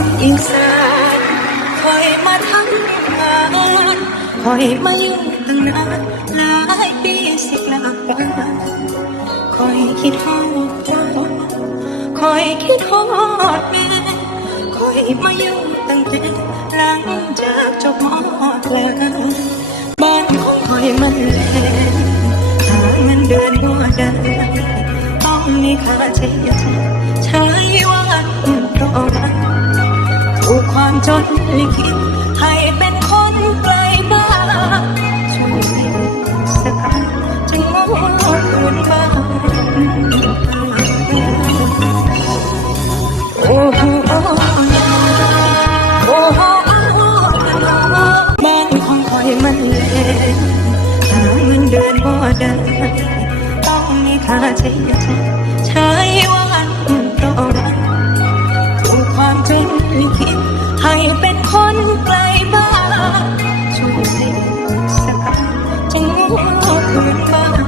คนอีสานคอยมาทำงานคอยมาอยู่ตั้งนานหลายปีสิกลับกันคอยคิดฮอดเจ้าคอยคิดฮอดแม่คอยมาอยู่ตั้งแต่หลังจากจบมอแล้วบ้านของคอยมันแลหาเงินเดือนบ่ได้ต้องมีค่าใช้จ่าย ถูกความจนลิขิตให้เป็นคนไกลบ้านช่วยสักครั้งจึงมองอุ่นบ้านโอ้โหโอ้โหบ้านของคอยมันเล็กหาเงินเดือนบ่ได้ต้องมีค่าใช้จ่ายใช้วันต่อวันถูกความจริงลิขิต เป็นคนไกลบ้านช่วยสักครั้งจึงคืนบ้าน